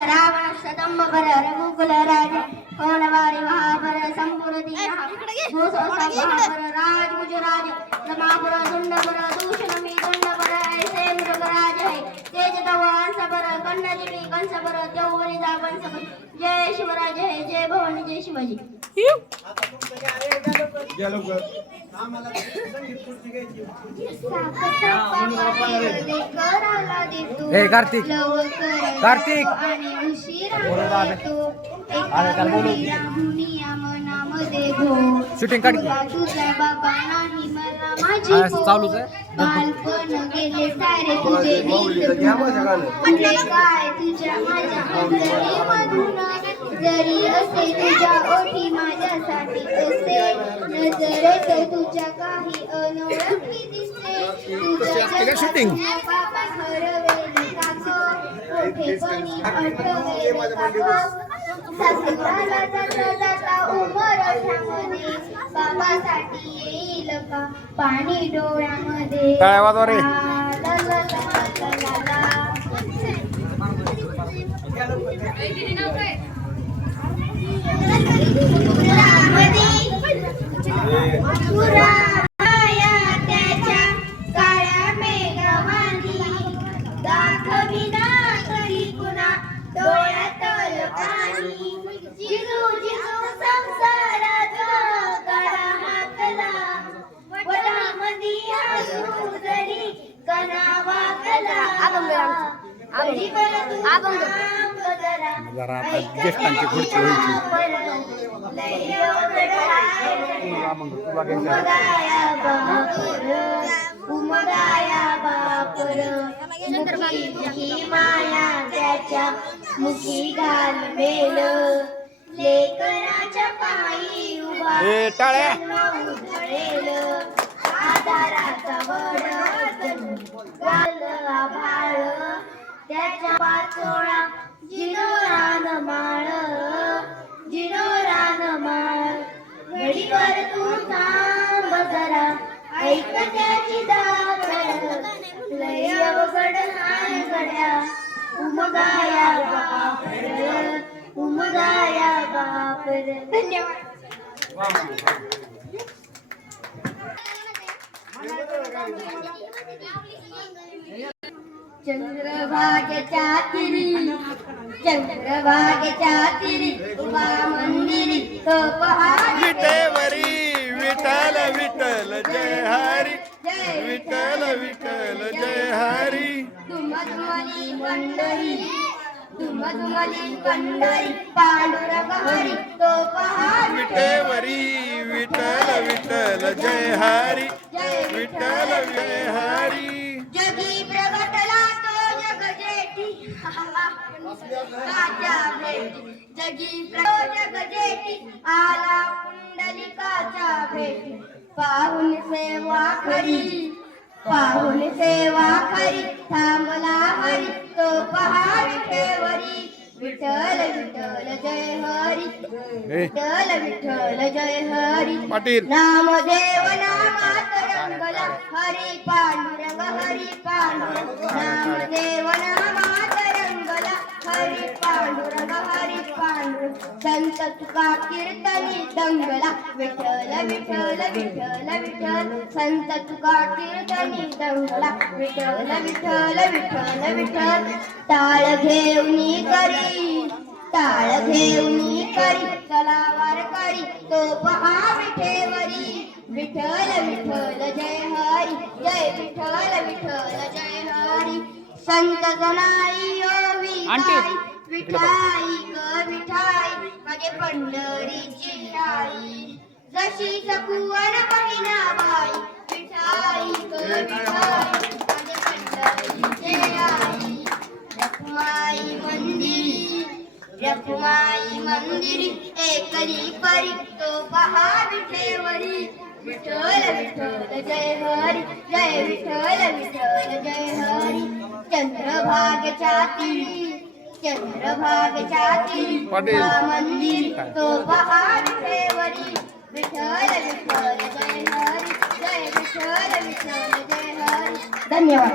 रावण सदंबर रघुकुल राज होनवारी महाबर संपूर्ती महाबर राज गुजराज समापुर दुंडबर दूषण मी दुंडबर ऐसे मृगराज है तेज तव अंशबर कन्नजिनी कंसबर देवरी जाबंसबर जय शिवराज है जय भवानी जय शिवाजी. हे कार्तिक कार्तिक शूटिंग काढ चालूच आहे. बालपण गेले सारे तुझे काय तुझ्या माझ्या अंतरीमधून जरी असे तुझ्या ओठी माझ्यासाठी असे नजरेत तुझ्या काही अनोळखी दिसते तुझ्या शूटिंग बाबा हरवेली काको ओठेपणी आठवेली काको सासुराला जाता जाता उमरठ्यामध्ये बाबासाठी येईल का पाणी डोळ्यामध्ये टाळ्या वाजवा रे. त्याच्या काळ्या मेघवानी दाखविना तरी पुन्हा डोळ्यातल पाणी जिजू जिजू संसाराचा गडा हाकला वडामधी हसू जरी कणा वाकला जरा आता ज्येष्ठांची खुर्ची व्हायची. उमगाया बापर माया त्याच्या मुखी घालवेल लेकराच्या पायी उभा उधळेल आधाराचा वड आभाळ त्याच्या पाचोळा जिनोरान माळ घडीवर तू थांब जरा ऐक त्याची दाखल लय अवघड हाय गड्या उमगाया बापर. धन्यवाद. चंद्रभागेच्या तिरी उभा मंदिरी तो पहा विटेवरी विठ्ठल विठ्ठल जय हरी विठ्ठल विठ्ठल जय हरी. दुमदुमली पंढरी पांडुरंग हरी तो पहा विटेवरी विठ्ठल विठ्ठल जय हरी विठ्ठल जय हरी. जगी प्रगटला तो जगजेठी काच्या भेटी जगी जगजेठी आला पुंडलिकाच्या भेटी पाहुन सेवा खरी थांबला हरी तो पहा विठेवरी विठ्ठल विठ्ठल जय हरी विठ्ठल विठ्ठल जय हरी. पाटील नामदेव नामात रंगला हरी पांडुरंग नामदेव नामात रंगला हरी पांडुरंग संत तुका कीर्तनी दंगला विठ्ठल विठ्ठल विठ्ठल विठ्ठल संत तुका कीर्तनी दंगला विठ्ठल विठ्ठल विठ्ठल विठ्ठल. टाळ घेऊनी करी तलावार करी तो पहा विठेवरी विठ्ठल विठ्ठल जय हरी जय विठ्ठल विठ्ठल जय हरी. संत जनाई ओ विठाई ग विठाई माझे पंढरीची आई जशी सकुवर बहिणाबाई विठाई ग विठाई माझे पंढरीची आई. रखुमाई मंदिरी एकली परी तो पहा विठेवरी विठ्ठल विठ्ठल जय हरी जय विठ्ठल विठ्ठल जय हरी. चंद्रभागेच्या तिरी मंदिर तो पहा विठेवरी विठ्ठल विठ्ठल जय हरी जय विठ्ठल विठ्ठल जय हरी. धन्यवाद.